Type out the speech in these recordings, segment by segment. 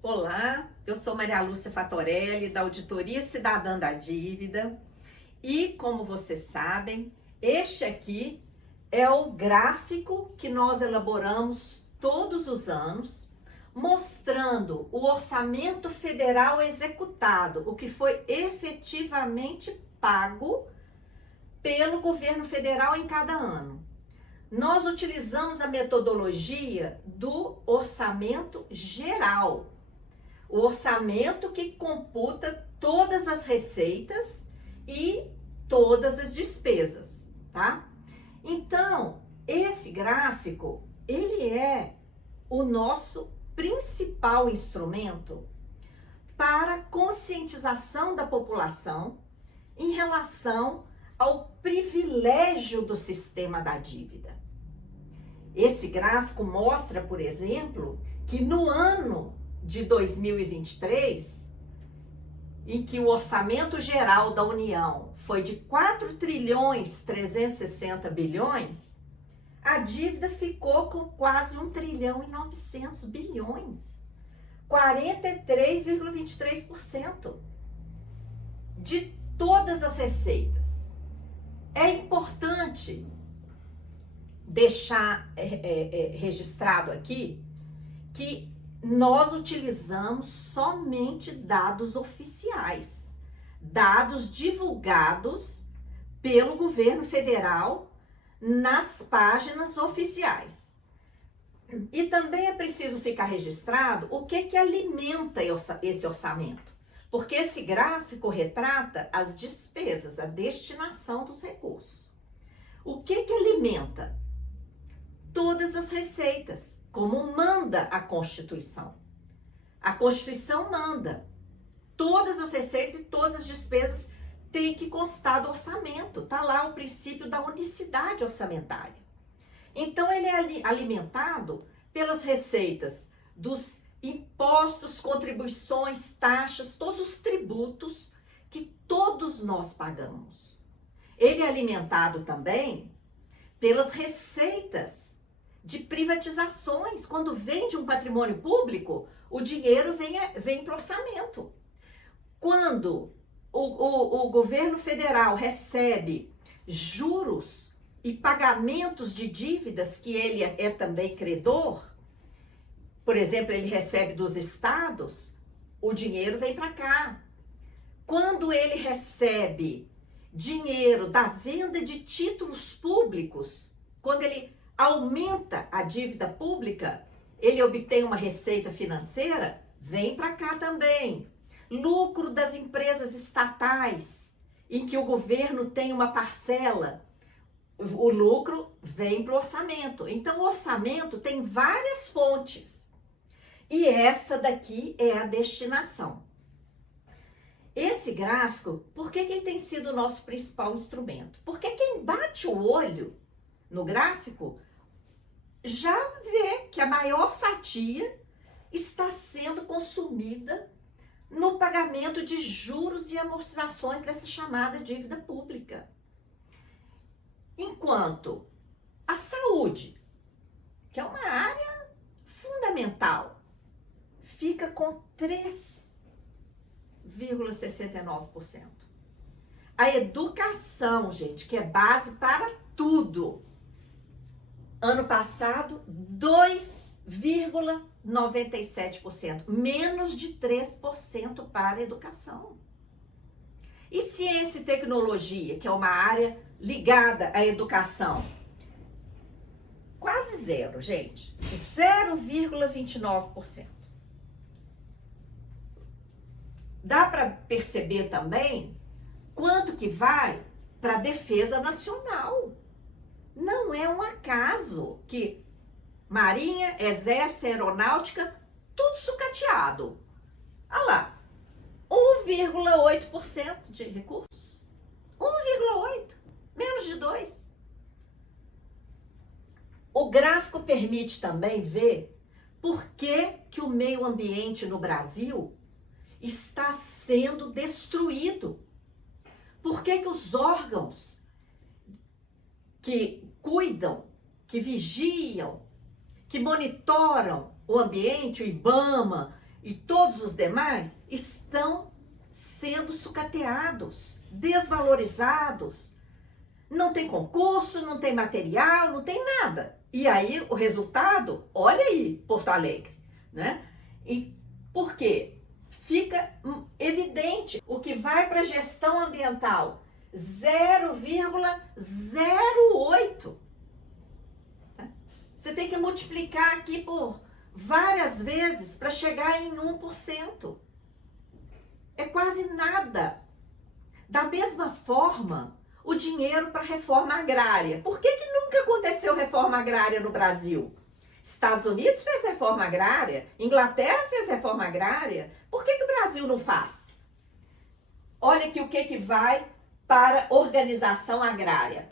Olá, eu sou Maria Lúcia Fatorelli, da Auditoria Cidadã da Dívida, e como vocês sabem, este aqui é o gráfico que nós elaboramos todos os anos, mostrando o orçamento federal executado, o que foi efetivamente pago pelo governo federal em cada ano. Nós utilizamos a metodologia do orçamento geral, o orçamento que computa todas as receitas e todas as despesas, tá? Então, esse gráfico, ele é o nosso principal instrumento para conscientização da população em relação ao privilégio do sistema da dívida. Esse gráfico mostra, por exemplo, que no ano de 2023, em que o orçamento geral da União foi de 4 trilhões 360 bilhões, a dívida ficou com quase 1 trilhão e 900 bilhões, 43,23% de todas as receitas. É importante deixar registrado aqui que nós utilizamos somente dados oficiais, dados divulgados pelo governo federal nas páginas oficiais. E também é preciso ficar registrado o que alimenta esse orçamento, porque esse gráfico retrata as despesas, a destinação dos recursos. O que alimenta? Todas as receitas, como manda a Constituição. A Constituição manda. Todas as receitas e todas as despesas têm que constar do orçamento. Está lá o princípio da unicidade orçamentária. Então, ele é alimentado pelas receitas dos impostos, contribuições, taxas, todos os tributos que todos nós pagamos. Ele é alimentado também pelas receitas de privatizações. Quando vende um patrimônio público, o dinheiro vem para o orçamento. Quando o governo federal recebe juros e pagamentos de dívidas, que ele é também credor, por exemplo, ele recebe dos estados, o dinheiro vem para cá. Quando ele recebe dinheiro da venda de títulos públicos, quando ele aumenta a dívida pública, ele obtém uma receita financeira, vem para cá também. Lucro das empresas estatais, em que o governo tem uma parcela, o lucro vem para o orçamento. Então, o orçamento tem várias fontes. E essa daqui é a destinação. Esse gráfico, por que ele tem sido o nosso principal instrumento? Porque quem bate o olho no gráfico já vê que a maior fatia está sendo consumida no pagamento de juros e amortizações dessa chamada dívida pública. Enquanto a saúde, que é uma área fundamental, fica com 3,69%. A educação, gente, que é base para tudo, ano passado, 2,97%, menos de 3% para a educação. E ciência e tecnologia, que é uma área ligada à educação, quase zero, gente, 0,29%. Dá para perceber também quanto que vai para a defesa nacional. Não é um acaso que Marinha, Exército, Aeronáutica, tudo sucateado. Olha lá, 1,8% de recursos. 1,8%, menos de 2%. O gráfico permite também ver por que o meio ambiente no Brasil está sendo destruído. Por que os órgãos que cuidam, que vigiam, que monitoram o ambiente, o IBAMA, e todos os demais estão sendo sucateados, desvalorizados. Não tem concurso, não tem material, não tem nada. E aí o resultado, olha aí, Porto Alegre, né? E por quê? Fica evidente o que vai para a gestão ambiental, 0,08. Você tem que multiplicar aqui por várias vezes para chegar em 1%. É quase nada. Da mesma forma, o dinheiro para a reforma agrária. Por que nunca aconteceu reforma agrária no Brasil? Estados Unidos fez reforma agrária, Inglaterra fez reforma agrária. Por que o Brasil não faz? Olha aqui o que vai para organização agrária.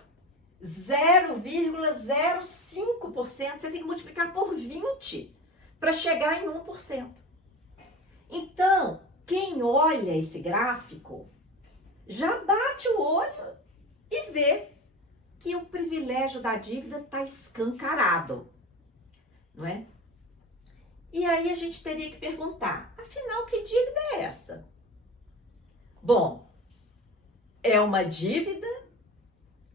0,05%. Você tem que multiplicar por 20 para chegar em 1%. Então, quem olha esse gráfico já bate o olho e vê que o privilégio da dívida está escancarado, não é? E aí a gente teria que perguntar, afinal, que dívida é essa? Bom, é uma dívida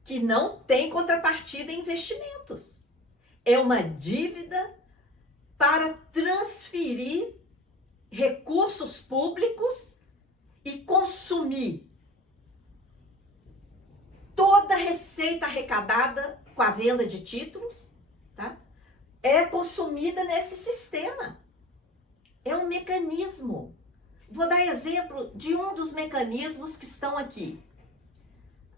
que não tem contrapartida em investimentos. É uma dívida para transferir recursos públicos e consumir toda a receita arrecadada com a venda de títulos, tá? É consumida nesse sistema. É um mecanismo. Vou dar exemplo de um dos mecanismos que estão aqui.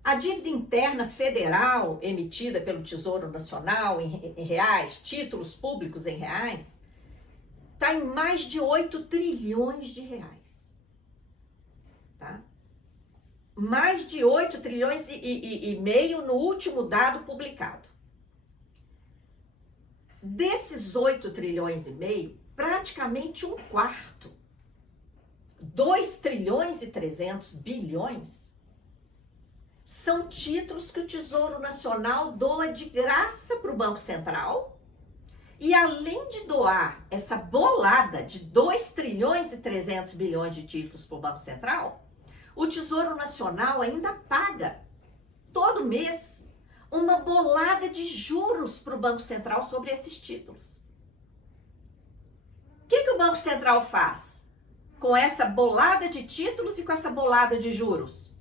A dívida interna federal emitida pelo Tesouro Nacional em reais, títulos públicos em reais, está em mais de 8 trilhões de reais. Tá? Mais de 8 trilhões e meio no último dado publicado. Desses 8 trilhões e meio, praticamente um quarto, 2 trilhões e 300 bilhões, são títulos que o Tesouro Nacional doa de graça para o Banco Central. E além de doar essa bolada de 2 trilhões e 300 bilhões de títulos para o Banco Central, o Tesouro Nacional ainda paga todo mês uma bolada de juros para o Banco Central sobre esses títulos. O que o Banco Central faz com essa bolada de títulos e com essa bolada de juros?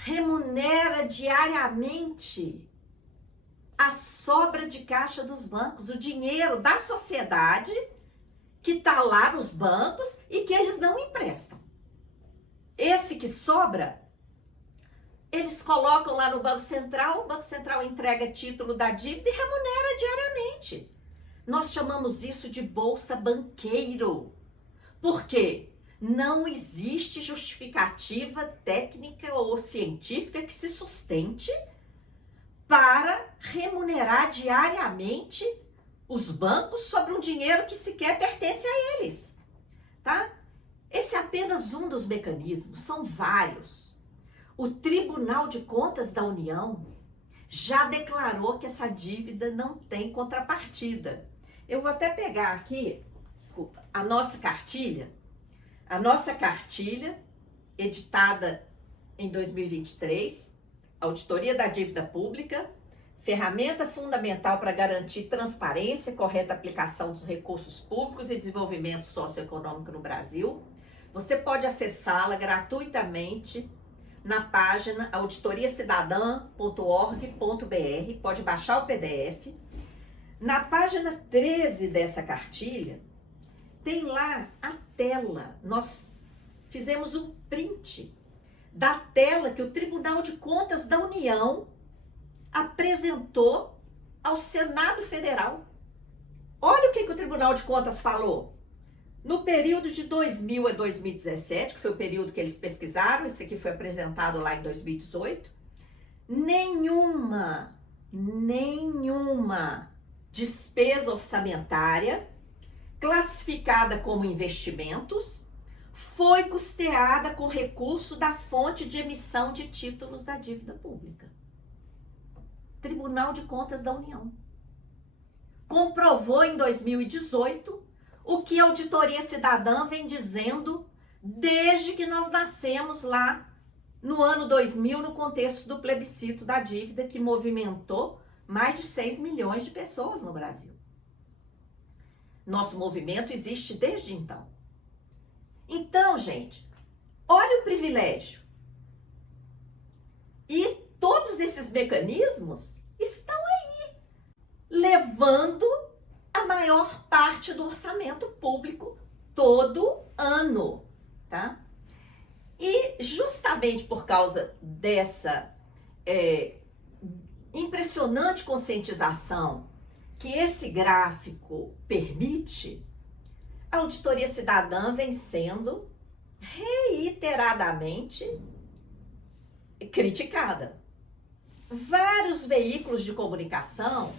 Remunera diariamente a sobra de caixa dos bancos, o dinheiro da sociedade que está lá nos bancos e que eles não emprestam. Esse que sobra, eles colocam lá no Banco Central, o Banco Central entrega título da dívida e remunera diariamente. Nós chamamos isso de bolsa banqueiro. Por quê? Não existe justificativa técnica ou científica que se sustente para remunerar diariamente os bancos sobre um dinheiro que sequer pertence a eles, tá? Esse é apenas um dos mecanismos, são vários. O Tribunal de Contas da União já declarou que essa dívida não tem contrapartida. Eu vou até pegar aqui, desculpa, a nossa cartilha, editada em 2023, Auditoria da Dívida Pública, ferramenta fundamental para garantir transparência e correta aplicação dos recursos públicos e desenvolvimento socioeconômico no Brasil. Você pode acessá-la gratuitamente na página auditoriacidadã.org.br, pode baixar o PDF. Na página 13 dessa cartilha, tem lá a tela. Nós fizemos um print da tela que o Tribunal de Contas da União apresentou ao Senado Federal. Olha o que o Tribunal de Contas falou. No período de 2000 a 2017, que foi o período que eles pesquisaram, esse aqui foi apresentado lá em 2018, nenhuma despesa orçamentária classificada como investimentos foi custeada com recurso da fonte de emissão de títulos da dívida pública. Tribunal de Contas da União comprovou em 2018 o que a Auditoria Cidadã vem dizendo desde que nós nascemos lá no ano 2000, no contexto do plebiscito da dívida, que movimentou mais de 6 milhões de pessoas no Brasil. Nosso movimento existe desde então. Então, gente, olha o privilégio. E todos esses mecanismos estão aí, levando a maior parte do orçamento público todo ano, tá? E justamente por causa dessa impressionante conscientização que esse gráfico permite, a Auditoria Cidadã vem sendo reiteradamente criticada. Vários veículos de comunicação,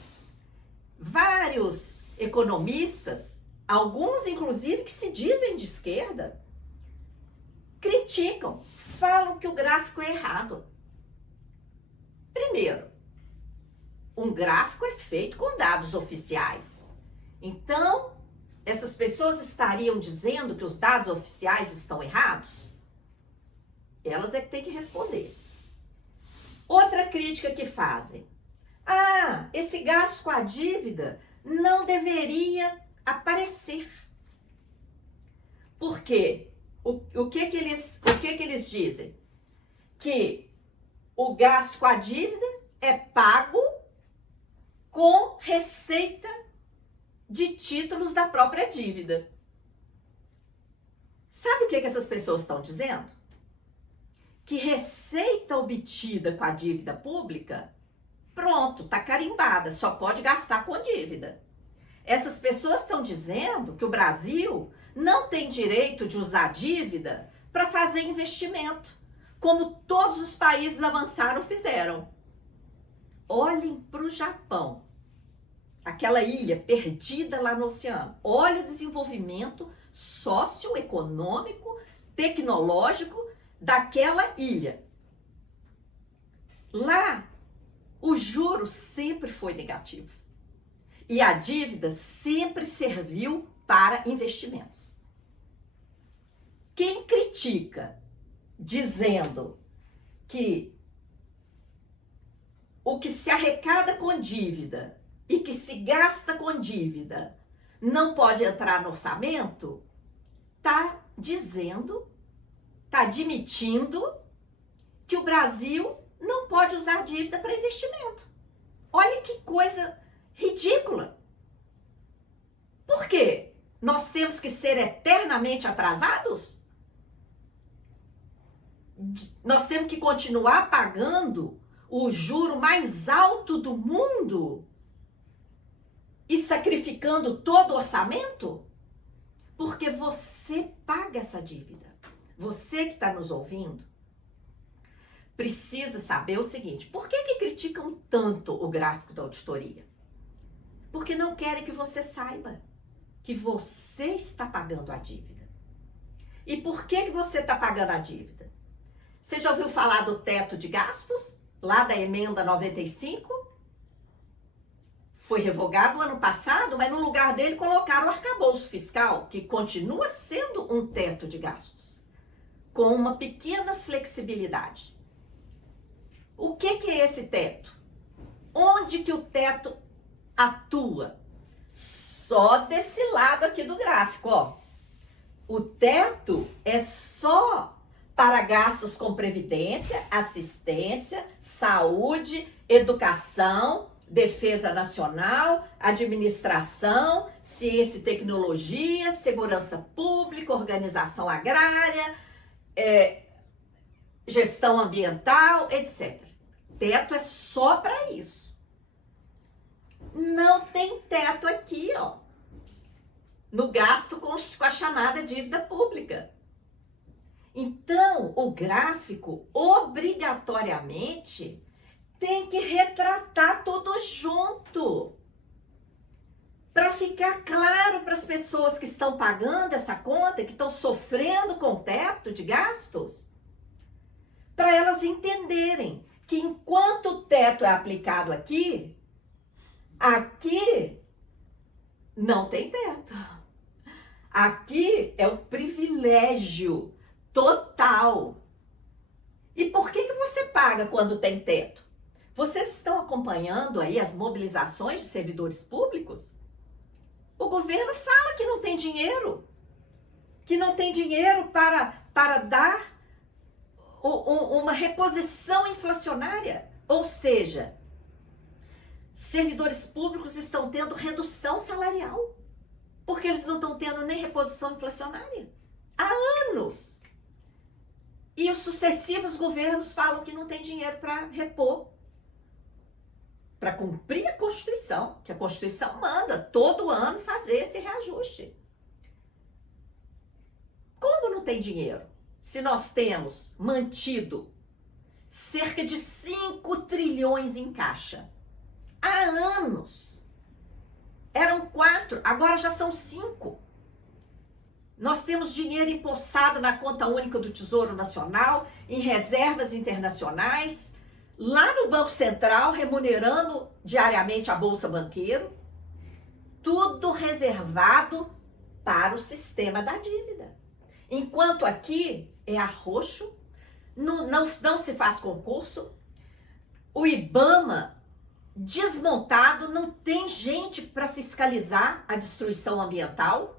vários economistas, alguns inclusive que se dizem de esquerda, criticam, falam que o gráfico é errado. Primeiro, um gráfico é feito com dados oficiais. Então, essas pessoas estariam dizendo que os dados oficiais estão errados? Elas é que têm que responder. Outra crítica que fazem. Ah, esse gasto com a dívida não deveria aparecer. Por quê? O que que eles dizem? Que o gasto com a dívida é pago com receita de títulos da própria dívida. Sabe o que essas pessoas estão dizendo? Que receita obtida com a dívida pública, pronto, tá carimbada, só pode gastar com dívida. Essas pessoas estão dizendo que o Brasil não tem direito de usar dívida para fazer investimento, como todos os países avançados fizeram. Olhem para o Japão, aquela ilha perdida lá no oceano. Olha o desenvolvimento socioeconômico, tecnológico daquela ilha. Lá, o juro sempre foi negativo. E a dívida sempre serviu para investimentos. Quem critica dizendo que o que se arrecada com dívida e que se gasta com dívida não pode entrar no orçamento, está dizendo, está admitindo que o Brasil não pode usar dívida para investimento. Olha que coisa ridícula. Por quê? Nós temos que ser eternamente atrasados? Nós temos que continuar pagando o juro mais alto do mundo e sacrificando todo o orçamento? Porque você paga essa dívida. Você que está nos ouvindo precisa saber o seguinte: por que criticam tanto o gráfico da auditoria? Porque não querem que você saiba que você está pagando a dívida. E por que você está pagando a dívida? Você já ouviu falar do teto de gastos? Lá da emenda 95? Foi revogado ano passado, mas no lugar dele colocaram o arcabouço fiscal, que continua sendo um teto de gastos, com uma pequena flexibilidade. O que é esse teto? Onde que o teto atua? Só desse lado aqui do gráfico, ó. O teto é só para gastos com previdência, assistência, saúde, educação, defesa nacional, administração, ciência e tecnologia, segurança pública, organização agrária, gestão ambiental, etc. Teto é só para isso. Não tem teto aqui, ó, no gasto com a chamada dívida pública. Então, o gráfico, obrigatoriamente, tem que retratar tudo junto. Para ficar claro para as pessoas que estão pagando essa conta, que estão sofrendo com o teto de gastos, para elas entenderem que enquanto o teto é aplicado aqui, aqui não tem teto. Aqui é o privilégio total. E por que você paga quando tem teto? Vocês estão acompanhando aí as mobilizações de servidores públicos? O governo fala que não tem dinheiro. Que não tem dinheiro para dar uma reposição inflacionária. Ou seja, servidores públicos estão tendo redução salarial. Porque eles não estão tendo nem reposição inflacionária. Há anos. E os sucessivos governos falam que não tem dinheiro para repor. Para cumprir a Constituição, que a Constituição manda todo ano fazer esse reajuste. Como não tem dinheiro? Se nós temos mantido cerca de 5 trilhões em caixa. Há anos. Eram 4, agora já são 5. Nós temos dinheiro empossado na conta única do Tesouro Nacional, em reservas internacionais, lá no Banco Central, remunerando diariamente a Bolsa Banqueiro, tudo reservado para o sistema da dívida. Enquanto aqui é arroxo, não se faz concurso, o IBAMA desmontado, não tem gente para fiscalizar a destruição ambiental,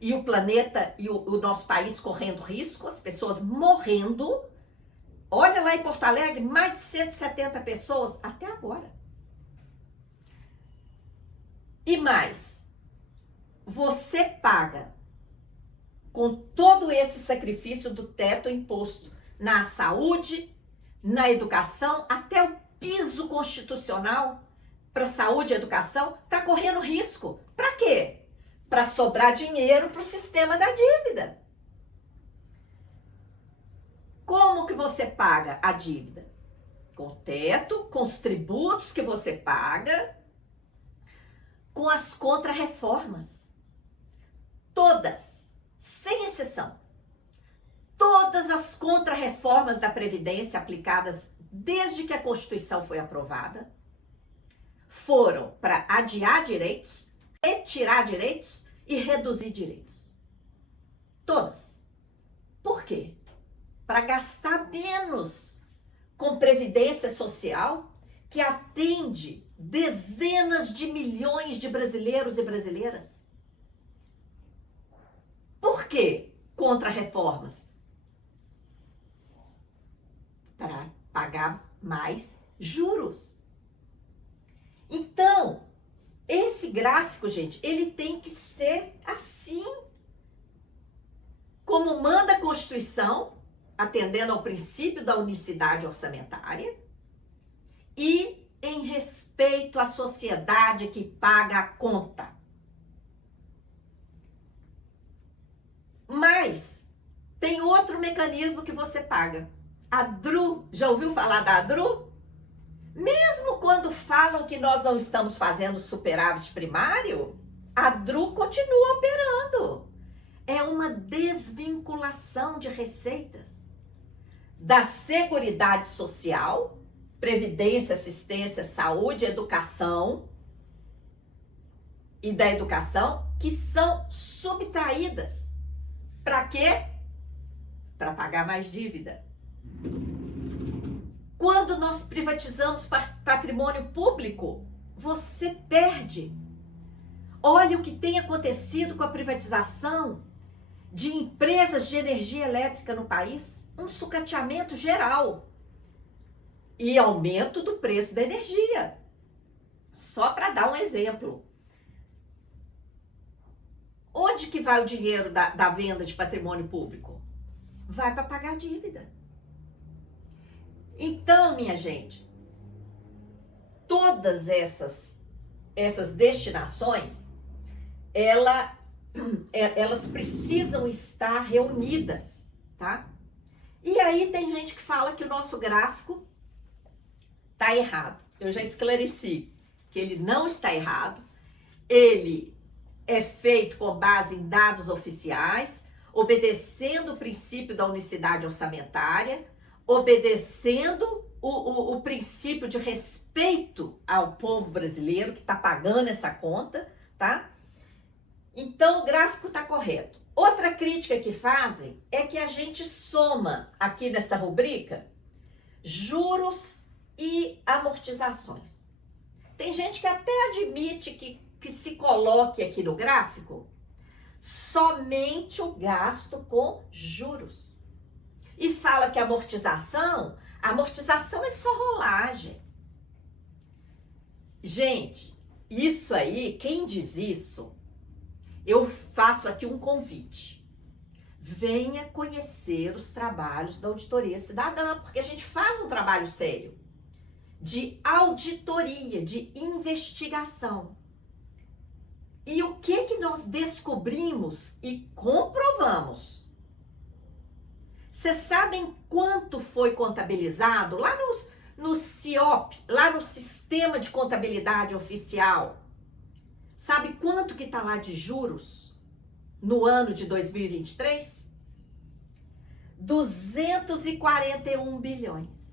e o planeta e o nosso país correndo risco, as pessoas morrendo. Olha lá em Porto Alegre, mais de 170 pessoas até agora. E mais, você paga com todo esse sacrifício do teto imposto na saúde, na educação, até o piso constitucional para saúde e educação, está correndo risco. Para quê? Para sobrar dinheiro para o sistema da dívida. Como que você paga a dívida? Com o teto, com os tributos que você paga, com as contrarreformas. Todas, sem exceção. Todas as contrarreformas da Previdência aplicadas desde que a Constituição foi aprovada foram para adiar direitos, retirar direitos e reduzir direitos. Todas. Por quê? Para gastar menos com previdência social que atende dezenas de milhões de brasileiros e brasileiras. Por quê? Contra-reformas. Para pagar mais juros. Então, esse gráfico, gente, ele tem que ser assim. Como manda a Constituição, atendendo ao princípio da unicidade orçamentária e em respeito à sociedade que paga a conta. Mas tem outro mecanismo que você paga. A DRU, já ouviu falar da DRU? Mesmo quando falam que nós não estamos fazendo superávit primário, a DRU continua operando. É uma desvinculação de receitas da Seguridade Social, Previdência, Assistência, Saúde, Educação e da Educação, que são subtraídas. Para quê? Para pagar mais dívida. Quando nós privatizamos patrimônio público, você perde. Olha o que tem acontecido com a privatização de empresas de energia elétrica no país, um sucateamento geral e aumento do preço da energia. Só para dar um exemplo. Onde que vai o dinheiro da venda de patrimônio público? Vai para pagar a dívida. Então, minha gente, todas essas destinações, elas precisam estar reunidas, tá? E aí tem gente que fala que o nosso gráfico tá errado. Eu já esclareci que ele não está errado. Ele é feito com base em dados oficiais, obedecendo o princípio da unicidade orçamentária, obedecendo o princípio de respeito ao povo brasileiro que está pagando essa conta, tá? Então, o gráfico está correto. Outra crítica que fazem é que a gente soma aqui nessa rubrica juros e amortizações. Tem gente que até admite que se coloque aqui no gráfico somente o gasto com juros. E fala que a amortização é só rolagem. Gente, isso aí, quem diz isso, eu faço aqui um convite. Venha conhecer os trabalhos da Auditoria Cidadã, porque a gente faz um trabalho sério de auditoria, de investigação. E o que nós descobrimos e comprovamos? Vocês sabem quanto foi contabilizado lá no CIOP, lá no Sistema de Contabilidade Oficial? Sabe quanto que está lá de juros no ano de 2023? 241 bilhões.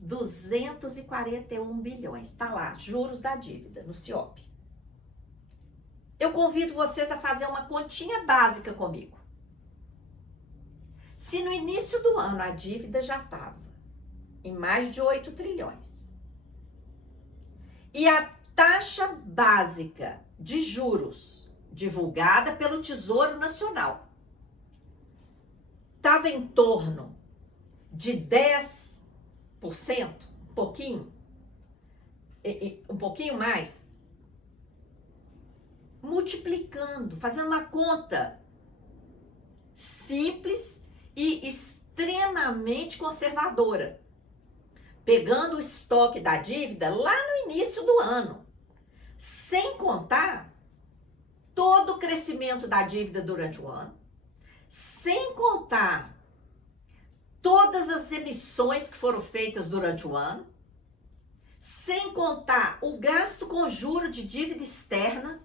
241 bilhões. Está lá, juros da dívida no CIOP. Eu convido vocês a fazer uma continha básica comigo. Se no início do ano a dívida já estava em mais de 8 trilhões e a taxa básica de juros divulgada pelo Tesouro Nacional estava em torno de 10%, um pouquinho mais, multiplicando, fazendo uma conta simples e extremamente conservadora, pegando o estoque da dívida lá no início do ano, sem contar todo o crescimento da dívida durante o ano, sem contar todas as emissões que foram feitas durante o ano, sem contar o gasto com juro de dívida externa,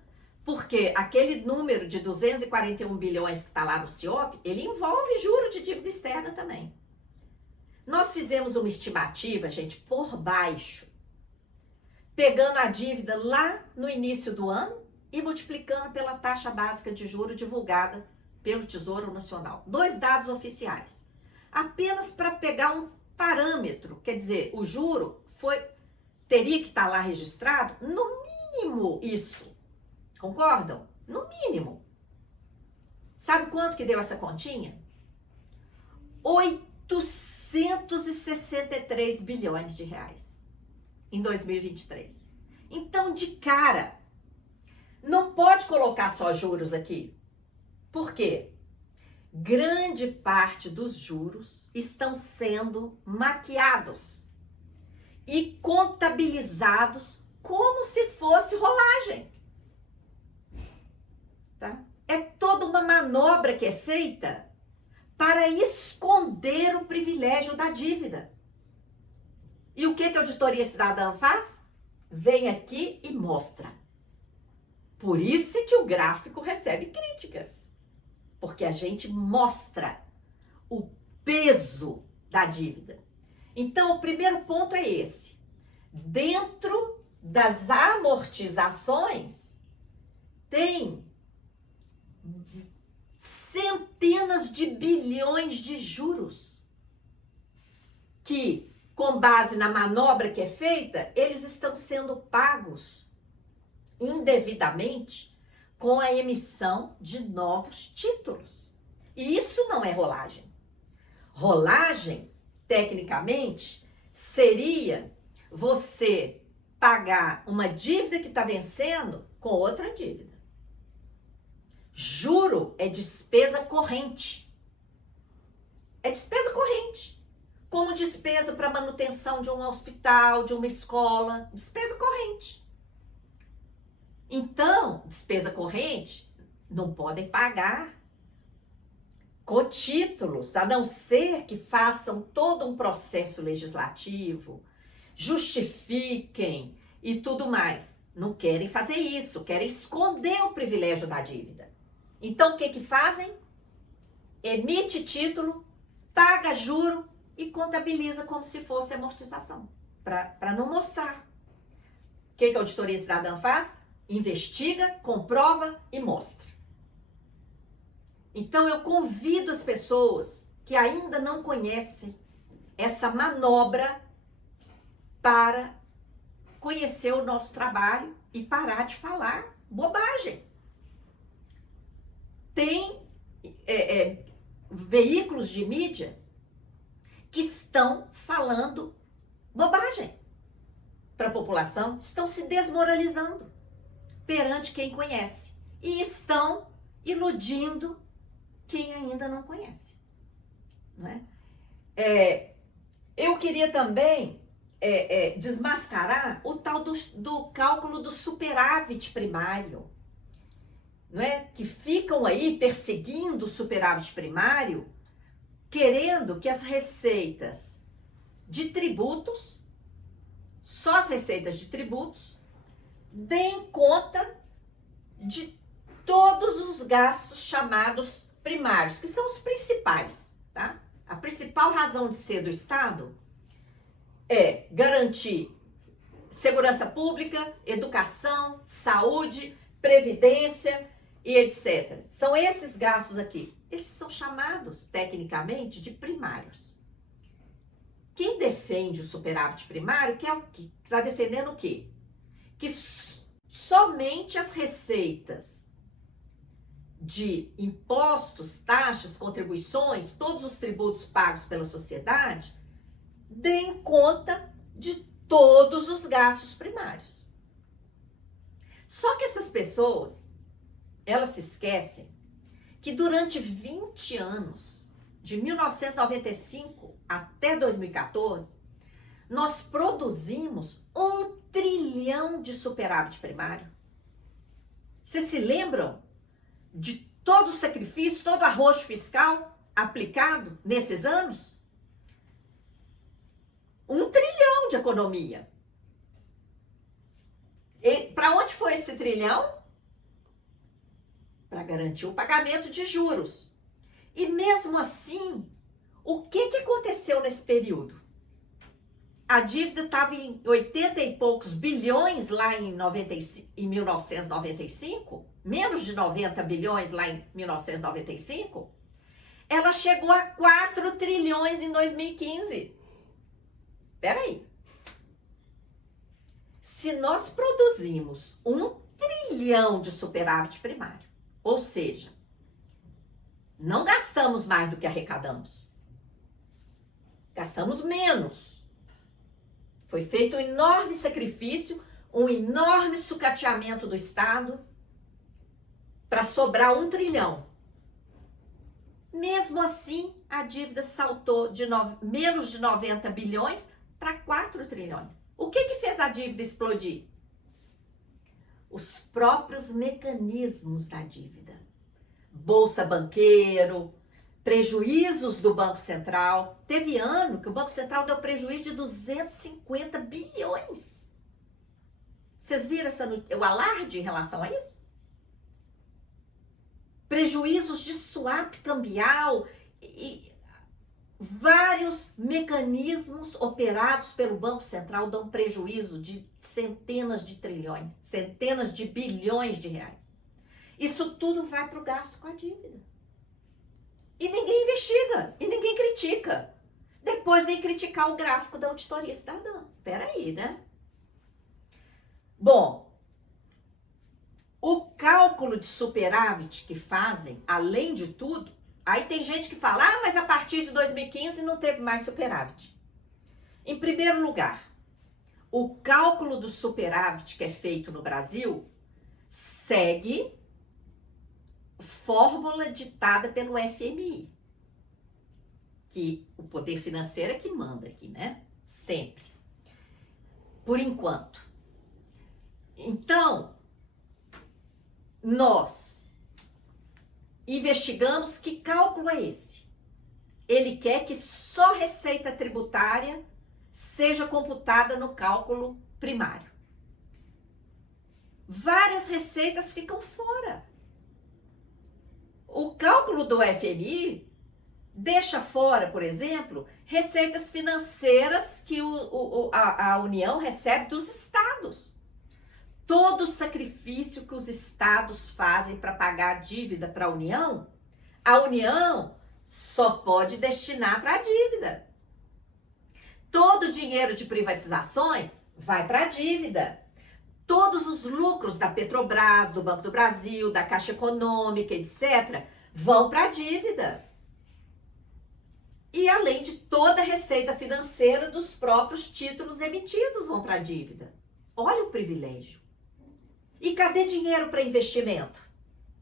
porque aquele número de 241 bilhões que está lá no CIOP, ele envolve juro de dívida externa também. Nós fizemos uma estimativa, gente, por baixo, pegando a dívida lá no início do ano e multiplicando pela taxa básica de juro divulgada pelo Tesouro Nacional. 2 dados oficiais. Apenas para pegar um parâmetro, quer dizer, o juro teria que estar lá registrado, no mínimo isso. Concordam? No mínimo. Sabe quanto que deu essa continha? 863 bilhões de reais em 2023. Então, de cara, não pode colocar só juros aqui. Por quê? Grande parte dos juros estão sendo maquiados e contabilizados como se fosse rolagem. Tá? É toda uma manobra que é feita para esconder o privilégio da dívida. E o que a Auditoria Cidadã faz? Vem aqui e mostra. Por isso é que o gráfico recebe críticas. Porque a gente mostra o peso da dívida. Então, o primeiro ponto é esse. Dentro das amortizações, tem centenas de bilhões de juros que, com base na manobra que é feita, eles estão sendo pagos indevidamente com a emissão de novos títulos. E isso não é rolagem. Rolagem, tecnicamente, seria você pagar uma dívida que está vencendo com outra dívida. Juro é despesa corrente. É despesa corrente. Como despesa para manutenção de um hospital, de uma escola. Despesa corrente. Então, despesa corrente não podem pagar com títulos, a não ser que façam todo um processo legislativo, justifiquem e tudo mais. Não querem fazer isso, querem esconder o privilégio da dívida. Então, o que fazem? Emite título, paga juro e contabiliza como se fosse amortização, para não mostrar. O que a Auditoria Cidadã faz? investiga, comprova e mostra. Então eu convido as pessoas que ainda não conhecem essa manobra para conhecer o nosso trabalho e parar de falar bobagem. Tem veículos de mídia que estão falando bobagem para a população, estão se desmoralizando perante quem conhece e estão iludindo quem ainda não conhece. Não é? Eu queria também desmascarar o tal do cálculo do superávit primário, não é? Que ficam aí perseguindo o superávit primário, querendo que as receitas de tributos, só as receitas de tributos, deem conta de todos os gastos chamados primários, que são os principais, tá? A principal razão de ser do Estado é garantir segurança pública, educação, saúde, previdência e etc. São esses gastos aqui. Eles são chamados, tecnicamente, de primários. Quem defende o superávit primário está defendendo o quê? Que somente as receitas de impostos, taxas, contribuições, todos os tributos pagos pela sociedade, deem conta de todos os gastos primários. Só que essas pessoas, elas se esquecem que durante 20 anos, de 1995 até 2014, nós produzimos 1 trilhão de superávit primário. Vocês se lembram de todo o sacrifício, todo o arrojo fiscal aplicado nesses anos? 1 trilhão de economia. Para onde foi esse trilhão? Para garantir o pagamento de juros. E mesmo assim, o que aconteceu nesse período? A dívida estava em 80 e poucos bilhões lá em 1995, menos de 90 bilhões lá em 1995, ela chegou a 4 trilhões em 2015. Espera aí. Se nós produzimos 1 trilhão de superávit primário, ou seja, não gastamos mais do que arrecadamos, gastamos menos. Foi feito um enorme sacrifício, um enorme sucateamento do Estado para sobrar 1 trilhão. Mesmo assim, a dívida saltou de menos de 90 bilhões para 4 trilhões. O que fez a dívida explodir? Os próprios mecanismos da dívida. Bolsa banqueiro, prejuízos do Banco Central. Teve ano que o Banco Central deu prejuízo de 250 bilhões. Vocês viram o alarde em relação a isso? Prejuízos de swap cambial e vários mecanismos operados pelo Banco Central dão prejuízo de centenas de trilhões, centenas de bilhões de reais. Isso tudo vai para o gasto com a dívida. E ninguém investiga, e ninguém critica. Depois vem criticar o gráfico da auditoria cidadã. Peraí, né? Bom, o cálculo de superávit que fazem, além de tudo, aí tem gente que fala, mas a partir de 2015 não teve mais superávit. Em primeiro lugar, o cálculo do superávit que é feito no Brasil segue fórmula ditada pelo FMI, que o poder financeiro é que manda aqui, né? Sempre. Por enquanto. Então, nós investigamos que cálculo é esse. Ele quer que só receita tributária seja computada no cálculo primário. Várias receitas ficam fora. O cálculo do FMI deixa fora, por exemplo, receitas financeiras que a União recebe dos estados. todo o sacrifício que os estados fazem para pagar a dívida para a União só pode destinar para a dívida. Todo o dinheiro de privatizações vai para a dívida. Todos os lucros da Petrobras, do Banco do Brasil, da Caixa Econômica, etc., vão para a dívida. E além de toda a receita financeira dos próprios títulos emitidos vão para a dívida. Olha o privilégio. E cadê dinheiro para investimento?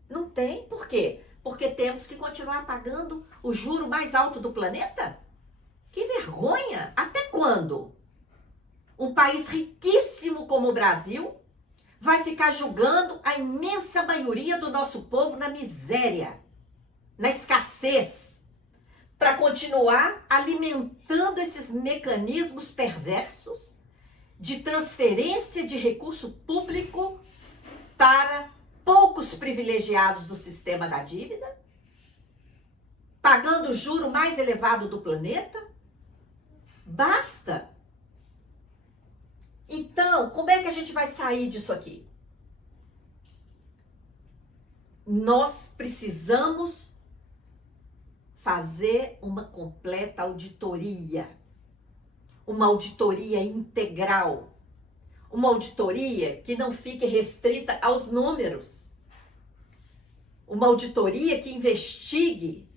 Não tem. Por quê? Porque temos que continuar pagando o juro mais alto do planeta? Que vergonha! Até quando? Um país riquíssimo como o Brasil vai ficar julgando a imensa maioria do nosso povo na miséria, na escassez, para continuar alimentando esses mecanismos perversos de transferência de recurso público para poucos privilegiados do sistema da dívida, pagando o juro mais elevado do planeta? Basta! Então, como é que a gente vai sair disso aqui? Nós precisamos fazer uma completa auditoria, uma auditoria integral, uma auditoria que não fique restrita aos números, uma auditoria que investigue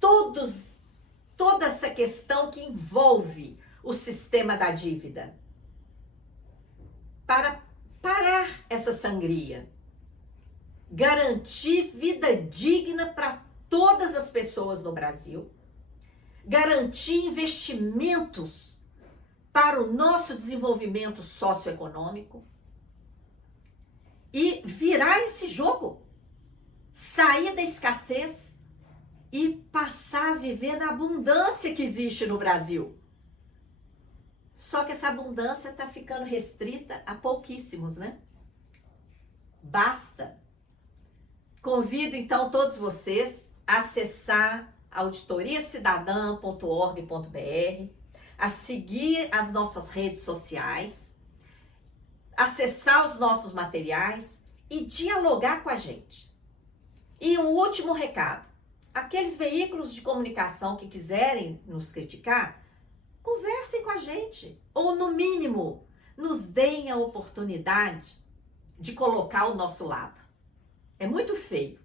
toda essa questão que envolve o sistema da dívida, para parar essa sangria, garantir vida digna para todas as pessoas no Brasil, garantir investimentos para o nosso desenvolvimento socioeconômico e virar esse jogo, sair da escassez e passar a viver na abundância que existe no Brasil. Só que essa abundância está ficando restrita a pouquíssimos, né? Basta. Convido então todos vocês a acessar auditoriacidadã.org.br, a seguir as nossas redes sociais, acessar os nossos materiais e dialogar com a gente. E um último recado: aqueles veículos de comunicação que quiserem nos criticar, conversem com a gente, ou no mínimo, nos deem a oportunidade de colocar o nosso lado. É muito feio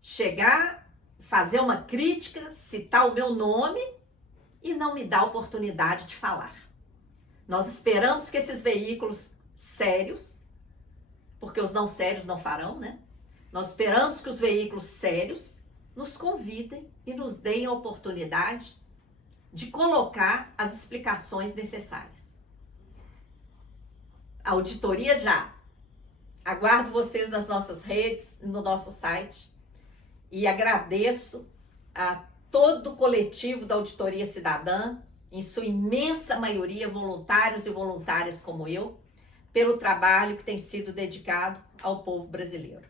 chegar, fazer uma crítica, citar o meu nome e não me dar a oportunidade de falar. Nós esperamos que esses veículos sérios, porque os não sérios não farão, né? Nós esperamos que os veículos sérios nos convidem e nos deem a oportunidade de colocar as explicações necessárias. Auditoria já. Aguardo vocês nas nossas redes, no nosso site, e agradeço a todo o coletivo da Auditoria Cidadã, em sua imensa maioria voluntários e voluntárias como eu, pelo trabalho que tem sido dedicado ao povo brasileiro.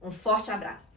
Um forte abraço.